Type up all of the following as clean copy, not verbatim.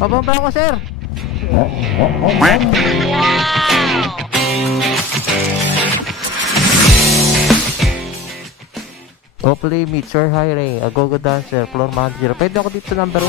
Pababa ako, sir. Hopefully meets your hiring. A go-go dancer, floor manager. Pwede ako dito number 1.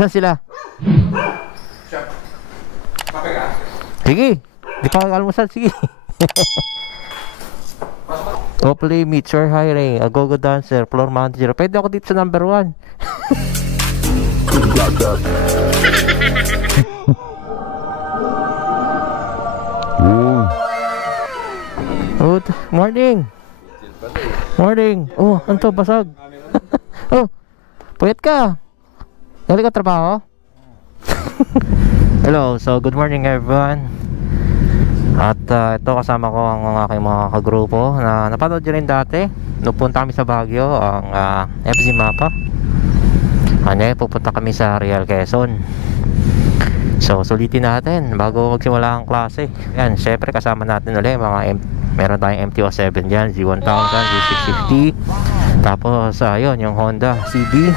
Saan sila? Sige, di pa almusal, sige. Hopefully meets your hiring. A go-go dancer, floor manager. Pwede ako dito sa number 1. Good morning. Morning. Oh, ano to, basag. Oh, puyat ka. Galing ka trabaho? Hello, so good morning everyone. At ito kasama ko ang aking mga kagrupo na napanood nyo rin dati nung punta kami sa Baguio, ang FC Mapa. Ano, pupunta kami sa Real Quezon. So sulitin natin bago magsimula ang klase. Yan, syempre kasama natin ulit mga meron tayong MT-07 dyan, Z1000, Z650. Tapos yun, yung Honda CB,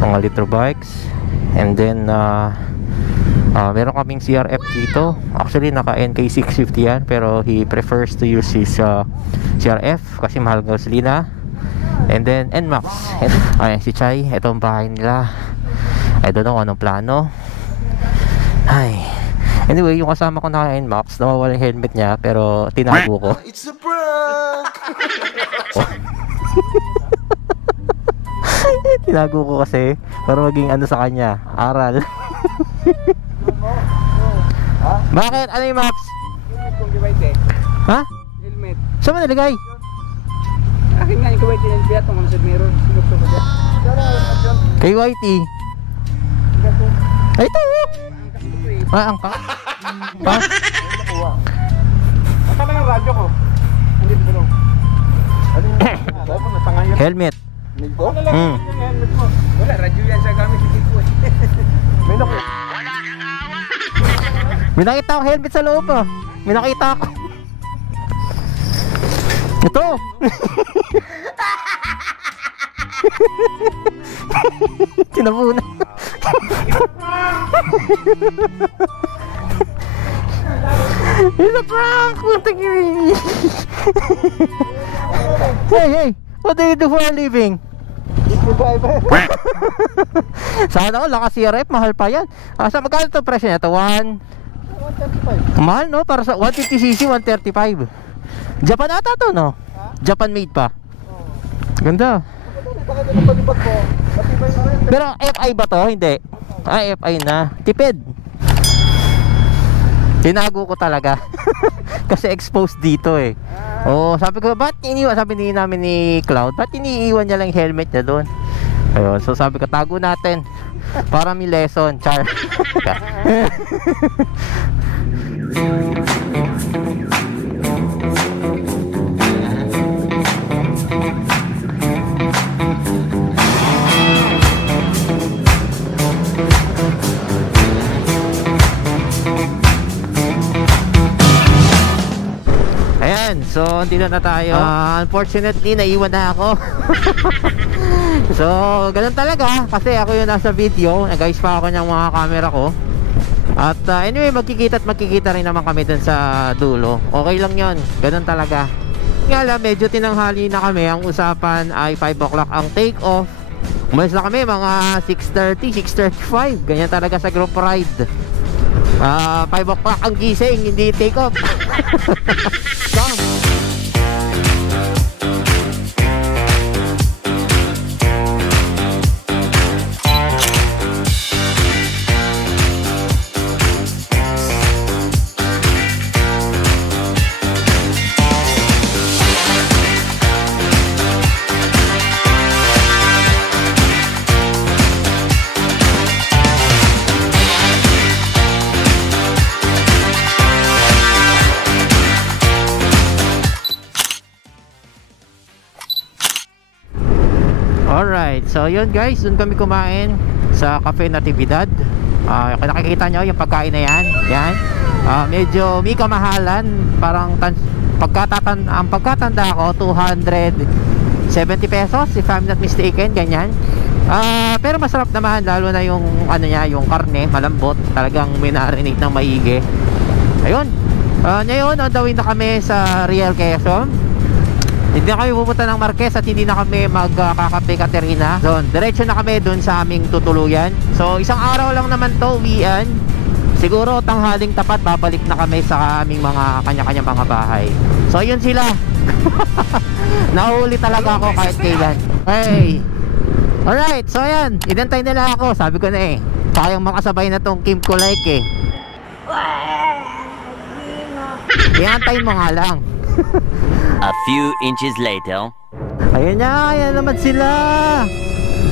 mga litro bikes. And then meron kaming CRF dito. Actually naka NK650 yan, pero he prefers to use his CRF kasi mahal ng gasolina. And then NMAX. Ayan si Chai, itong bahay nila. I don't know anong plano. Ay, anyway, yung kasama ko na NMAX, nawawala yung helmet niya, pero tinago ko. It's a prank. Tinago ko kasi para maging ano sa kanya, aral. Bakit? Ano yung maps? Helmet kong giwait eh. Ha? Helmet. Saan mo nalagay? Akin nga yung giwait yung biat ng masad meron. Sinukso ko dyan. Kay Whitey. Ay, ito! Angka? Pa? Asa na yung radyo ko? Hindi ba lang? Helmet. Wala lang yung helmet mo. Wala, radyo yan sa gamit yung ko eh. May naku. May nakita akong helmet sa loob ah. May nakita ako. Ito. Tinabunan. It's a prank. Hey, what do you do for a living? Sana all, lakas CRF, mahal pa yan. Sa magkano ito presyo niya? Ito 135. Mahal no? Para sa 150cc, 135. Japan ata to no? Japan made pa. Ganda. Pero FI ba to? Hindi. FI na. Tipid. Tinago ko talaga. Kasi exposed dito eh. Oh, sabi ko, ba't iniwan? Sabi namin ni Cloud, ba't iniiwan niya lang helmet niya doon? Ayun, so sabi ko, tago natin para may lesson, char. So, dito na tayo. Unfortunately, naiwan na ako. So, ganun talaga. Kasi ako yung nasa video. Nag-ayos pa ako ng mga camera ko. At anyway, magkikita rin naman kami dun sa dulo. Okay lang yon. Ganun talaga. Nga lang, medyo tinanghali na kami. Ang usapan ay 5 o'clock ang take off. Umalis na kami mga 6:30, 6:35. Ganyan talaga sa group ride. 5 o'clock ang gising, hindi take off. Alright, so yun guys, dun kami kumain sa Cafe Natividad. Kung nakikita nyo yung pagkain na yan, yan. Medyo may kamahalan, parang ang pagkatanda ko 270 pesos if I'm not mistaken, ganyan. Pero masarap naman, lalo na yung ano niya, yung karne, malambot, talagang minarinate ng maigi. Ayun. Ngayon, on the way na kami sa Real Quezon. Hindi na kami pupunta ng Marquez at hindi na kami magkakape Caterina. So, diretso na kami dun sa aming tutuluyan. So, isang araw lang naman to, uwian. Siguro tanghaling tapat, babalik na kami sa aming mga kanya-kanya mga bahay. So, yun sila. Nahuli talaga ako kahit kailan. Hey! Alright, so ayan, inantay nila ako. Sabi ko na kayang makasabay na tong Kim ko like Iantayin mo nga lang. A few inches later. Ayun na, ayan naman sila.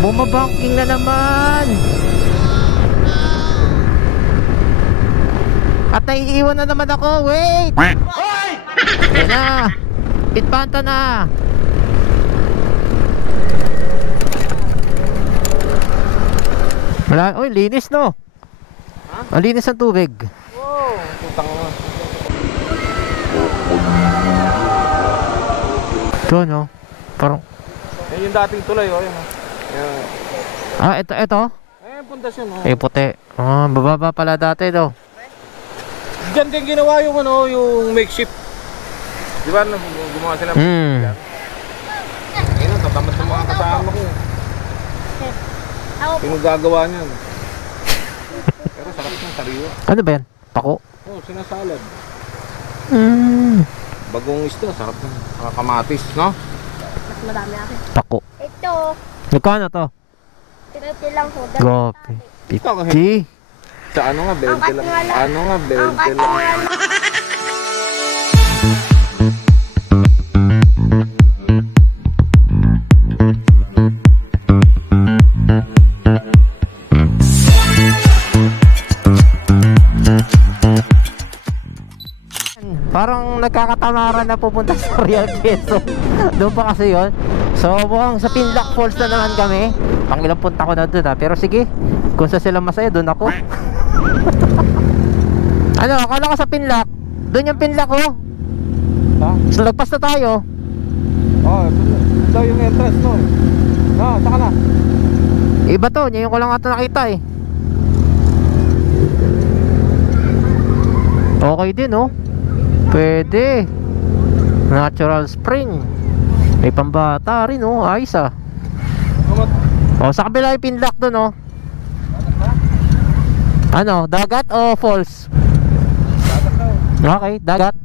Bumabanking na naman. At naiiwan na naman ako. Wait! Ayun na. Pitpanta na. Wala, oy, linis no. Ang linis ng tubig. Wow, putang na. Ito no, parang Yan yung dating tulay, oh. Yan, oh. Yan. ito? Ayan, pundasyon, oh. Puti. Bababa pala dati daw. Diyan din ginawa yung ano, yung makeshift. Di ba, gumawa sila Hmm. Ayun, tatamad ng mga kasama ko. Yung gagawa niyan. Pero sarap ng sariwa. Ano ba yan? Pako? Oh, sinasalad. Bagong isda, sarap ng kamatis, no? Mas madami akin. Pako. Ito, Nagkano to? 30 lang po. Grabe. 50. Sa ano nga, 20 Angkat lang. nga lang. Ano nga, 20 Angkat lang. nga lang. Parang nagkakatamaran na pupunta sa Real Quezon. Doon pa kasi yun. So mukhang sa Pinlac Falls na naman kami. Pang ilang punta ko na doon pero sige, kung sa sila masaya doon ako. Ano, akala ko sa Pinlac. Doon yung Pinlac oh. Ha? So lagpas na tayo. Oh, ito yung entrance, no? Ah, saka na. Iba to, ngayon ko lang ito nakita eh. Okay din oh. Pwede. Natural spring. May pambata rin oh. Ayos ah. Oh, sa kabila yung Pinlac doon oh. Ano, dagat o falls? Okay, dagat.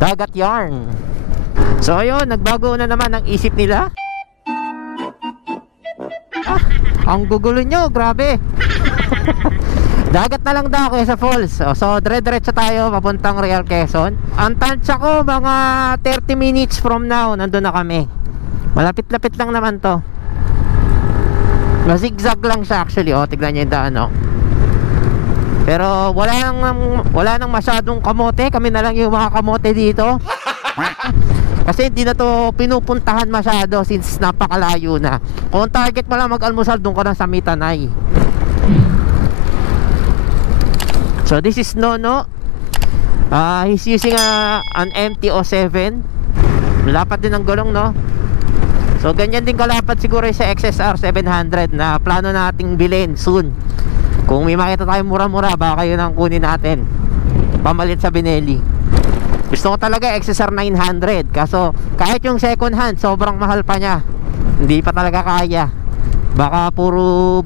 Dagat yarn. So ayun, nagbago na naman ang isip nila. Ang gugulo nyo, grabe. Dagat na lang daw kaysa falls. So dire-diretso tayo papuntang Real Quezon. Ang tansya ko mga 30 minutes from now nandun na kami. Malapit-lapit lang naman to. Mazigzag lang siya actually. Tignan nyo yung daan Pero wala nang masyadong kamote. Kami na lang yung mga kamote dito. Kasi hindi na to pinupuntahan masyado since napakalayo na. Kung target mo lang mag-almusal, doon ka na sa Mitanay. So this is Nono. He's using an MT-07. Lapat din ang gulong no. So ganyan din kalapat siguro sa XSR 700 na plano nating bilhin soon. Kung may makita tayo mura-mura, baka yun ang kunin natin pamalit sa Benelli. Gusto ko talaga XSR 900. Kaso kahit yung second hand, sobrang mahal pa niya. Hindi pa talaga kaya. Baka puro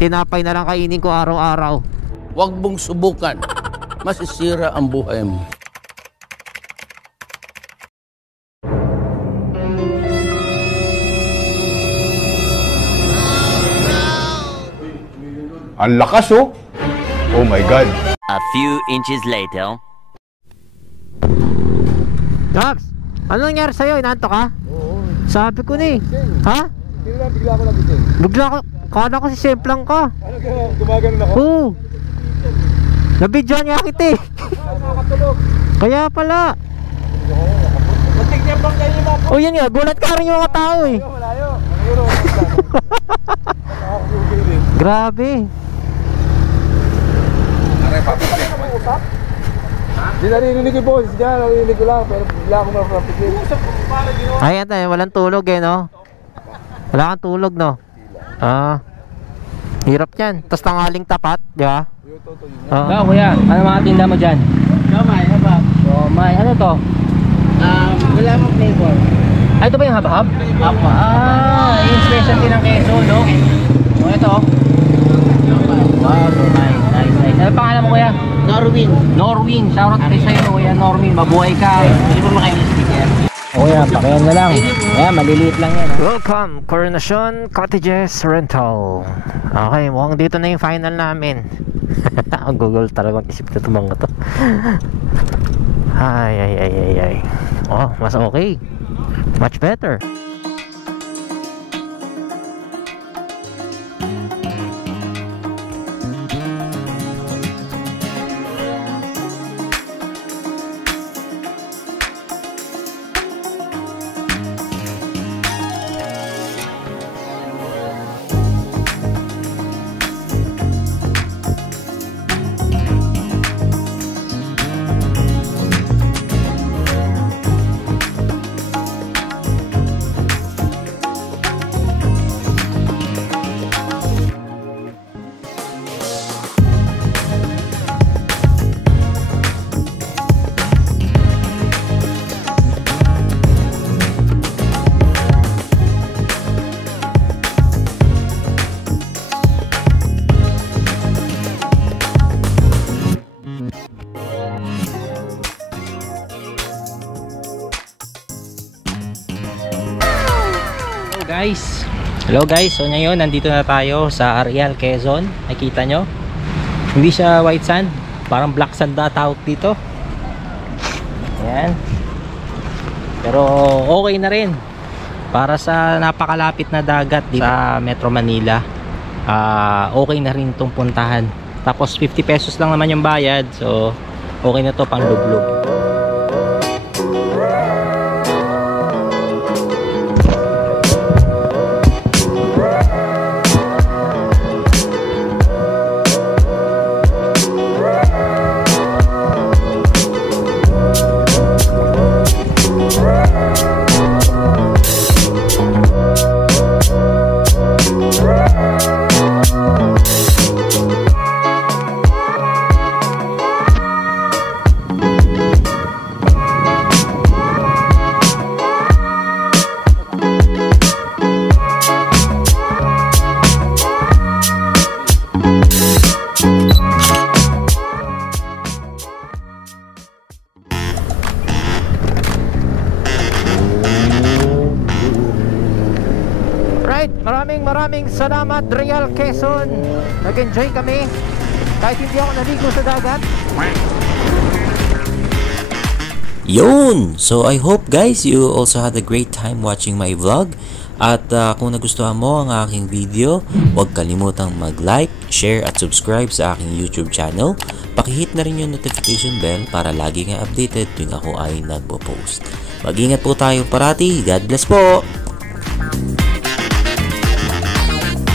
tinapay na lang kainin ko araw-araw. Huwag mong subukan. Masisira ang buhay mo. Ang lakas oh. Oh my God. A few inches later. Jax, ano nangyari sa'yo? Inanto ka? Oo. Sabi ko na eh. Ha? Sino na, bigla ko nabitin. Bigla ko, kala ko si Semplang ka. Ano kaya, gumagano ako? Oo. Nabidyoan niya kita eh. Nakatulog. Kaya pala. Matik niya bang kayo yung mga O yan nga, gulat ka rin yung mga tao eh. malayo. Grabe. Di narinig ko boss, diyan narinig ko lang pero bigla akong mapapigil. Ay, ito, walang tulog eh, no? Wala kang tulog, no? Ah. Hirap yan. Tapos tangaling tapat, di ba? Ikaw, kuya, ano mga tinda mo dyan? Kamay, habang. Siomay, ano to? Wala mong flavor. Ay, ito ba yung hab-hab? Apa. Yung specialty ng Quezon, no? O, ito. Wow, siomay. Nice, nice. Ano pangalan mo, kuya? Norwin. Norwin. Shoutout kayo sa'yo, kuya Norwin. Mabuhay ka. Hindi mo makainis sticker. O, kuya, pakiyan na lang. Ayan, maliliit lang yan. Welcome, Coronation Cottages Rental. Okay, mukhang dito na yung final namin. Ang Google talagang isip na tumang to. Ay. Oh, mas okay. Much better. Hello guys, so ngayon nandito na tayo sa Arial, Quezon. Nakita nyo? Hindi siya white sand, parang black sand na tawag dito. Ayan. Pero okay na rin para sa napakalapit na dagat dito sa Metro Manila. Okay na rin itong puntahan. Tapos 50 pesos lang naman yung bayad, so okay na to pang lublog. Maraming salamat, Real Quezon. Nag-enjoy kami kahit hindi ako naligo sa dagat. Yun! So I hope guys you also had a great time watching my vlog. At kung nagustuhan mo ang aking video, huwag kalimutang mag-like, share at subscribe sa aking YouTube channel. Pakihit na rin yung notification bell para lagi kang updated tuwing ako ay nagpo-post. Mag-ingat po tayo parati. God bless po!